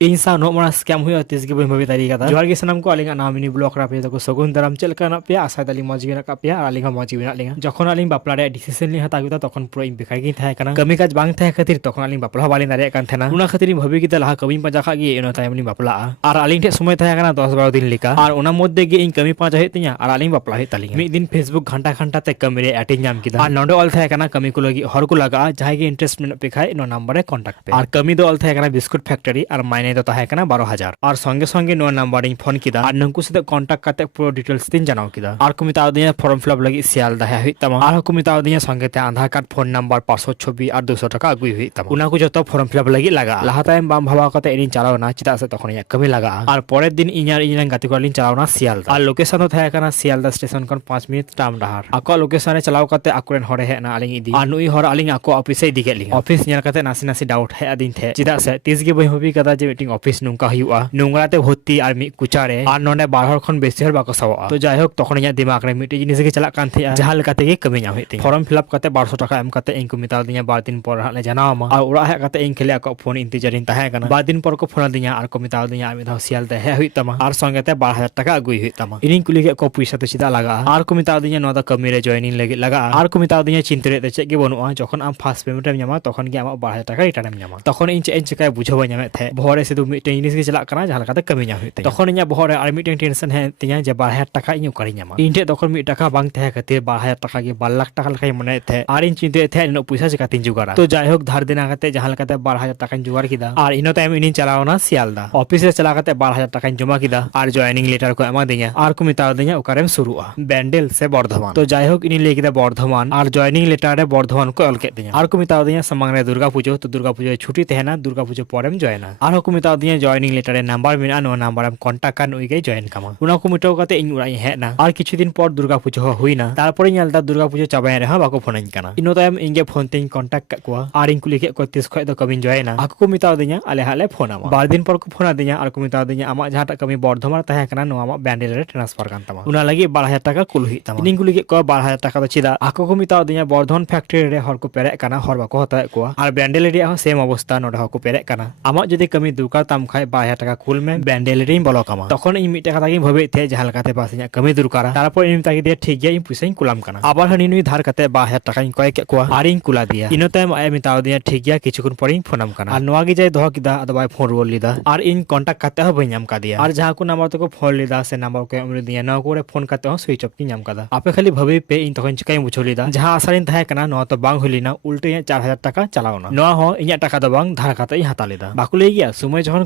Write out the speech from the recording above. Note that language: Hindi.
इन सा नोमरा स्कैम हुई तीस के बही भाभी तारी का जोहार के सनम को आलिंगा नाम मिनी ब्लॉक रा पे तो सगुन दाराम चल का पे आशा दाली मौज गे का पे आलिंगा मौज गे लिंगा जखन आलिंग बापला रे डिसीजन li हता गुता तखन पुरो इन बेखार गे थाय kana कमी काज बांग थाय खातिर तखन आलिंग बापला बालिंग दारे कान थाना उना खातिर भाभी की लाहा कमी पाजा खा गे इनो तायम लिंग बापला और आलिंग ठे समय थाय kana 10-12 दिन लिका और उना मध्य गे इन कमी पाजा हे तिया और आलिंग बापला हे तालिंग मिद दिन फेसबुक घंटा घंटा ते कमी रे एटिंग नाम किदा और नोडे ऑल थाय kana कमी को लगी हर को लगा जहां गे इंटरेस्ट में पे खाय नो नंबर रे कांटेक्ट पे और कमी दो ऑल थाय kana बिस्कुट फैक्ट्री और मायने दो थाय kana 12,000 और संगे संगे नो नंबर इन फोन किदा और नंकु से कांटेक्ट करते पूरा डिटेल्स दिन जानाव किदा और को मिता दिया फॉर्म फिलअप लगी सियाल दहा हुई तमा और को मिता दिया संगे ते आधार कार्ड फोन नंबर पासवर्ड छवि और 200 টাকা अगुई हुई तमा उना को जतो फॉर्म फिलअप लगी लगा लहा टाइम बाम भावा कते इन चलाव ना चिता से तखन कमी लगा और परेर दिन इनार इन गाती को लिन चलाव ना सियाल और लोकेशन तो थाया kana Sealdah station kon 5 minute time डहार आको लोकेशन रे चलाव कते आकुरेन हरे हे ना आलिंग इदी और नुई हर आलिंग आको ऑफिस इदी के लिंग ऑफिस नेल कते नासी नासी डाउट है अदिन थे चिदा से तीस गे बही होबी कदा जे मीटिंग ऑफिस नुंका हुआ नुंगरा ते भर्ती और मी कुचारे और नोने 12 हर खन बेसी हर बाको सावा तो जाय होक तखन इया दिमाग रे मिटी जिनिस गे चला कान थे जहां लेकाते गे कमी ᱧᱟᱢ हेती फॉर्म फिलअप कते 1200 টাকা एम कते इनको मिता दिया 12 दिन पर हाले जनामा और उड़ा हे कते इन खेले आको फोन इंतजारिन ताहे kana 12 दिन पर को फोन दिया और को मिता दिया आमी धाव सियाल ते हे हुई तमा और संगे ते 12,000 টাকা अगुई हुई तमा इनिन कुली के को पैसा तो चिदा लगा और को मिता दिया नो दा कमी रे जॉइनिंग लगे लगा और को मिता दिया चिंतरे ते चेक गे बनुआ जखन आम फास्ट पेमेंट एम ᱧᱟᱢᱟ तखन गे आमा 12,000 টাকা रिटर्न एम ᱧᱟᱢᱟ तखन इन चेक चिकाय बुझाव ᱧᱟᱢᱮ थे भोरे से दु मिटे जिनिस गे चला kana जहां लकाते कमी ᱧᱟᱢ हुई तखन इया भोरे और मिटे टेंशन है तिया जे 12,000 টাকা इन उकारी ᱧᱟᱢᱟ इन टे तखन मिट टाका बांग थे खातिर 12,000 টাকা गे 12 लाख टाका लखाय मने थे और इन चिंते थे इन पैसा चिकातिन जुगारा तो जाय होक धार देना कते जहां लकाते 12,000 টাকা जुगार किदा और इनो टाइम इन चलावना सियालदा ऑफिस रे चला कते 12,000 টাকা जमा किदा और जॉइनिंग लेटर को एमा दिया और को मिता दिया ओकारेम शुरुआ बैंडल से बर्धमान तो जाय होक इन ले किदा बर्धमान और जॉइनिंग लेटर रे बर्धमान को ऑल के दिया और को मिता दिया समांग रे दुर्गा पूजा तो दुर्गा पूजा छुट्टी तहना दुर्गा पूजा परेम जॉइना और को मिता दिया जॉइनिंग लेटर रे नंबर मिना नो नंबर एम कांटेक्ट कान उई गे जॉइन कामा उना को मिटाव कते इन उड़ा हेना और किछु दिन पर दुर्गा पूजा हुईना तारपर नेलदा दुर्गा पूजा चाबाय रे बाको फोन काना इनो टाइम इंगे फोन ते कांटेक्ट का कुआ और इन कुली के को तिस खय दो कमिन जॉइना आको को मिता दिया आले हाले फोन आमा 12 दिन पर को फोन दिया और को मिता दिया आमा जहाटा कमी बर्धमान ताहे kana नो आमा बैंडल रे ट्रांसफर कान तमा उना लगी 12,000 টাকা कुल हुई तमा इन कुली के को 12,000 টাকা तो चिदा आको को मिता दिया बर्धमान फैक्ट्री रे हर को पेरे काना हर बाको हता कुआ और बैंडल रे सेम अवस्था नोडा हको पेरे काना आमा जदि कमी दुकार ताम खाय 12,000 টাকা कुल में बैंडल रे बलो कामा तखन इन मिटे कथा गे भबे थे जहां लकाते पास इया कमी दुरकारा तारपर इन ताकि दे ठीक गया इन पैसा इन कुलाम काना आबार हनी नुई धार कते 12,000 টাকা इन कय के कुआ और इन कुला दिया इनो टाइम आय मिता दिया ठीक गया किछुकुन पर इन फोनम काना और नोआ गे जाय दो किदा अदबाय फोन रोल लिदा और इन कांटेक्ट करते हो बई नाम का दिया और जहां को नंबर तो को फोन लिदा से नंबर को उमर दिया न को रे फोन करते हो स्विच ऑफ की नाम कादा आपे खाली भबे पे इन तखन चिकाय बुझो लिदा जहां आसारिन थाय kana नो तो बांग हुलिना उल्टे 4,000 টাকা চালাওনা नो हो इया टाका दो बांग धार खाते हाता लिदा बाकु ले गया समय जखन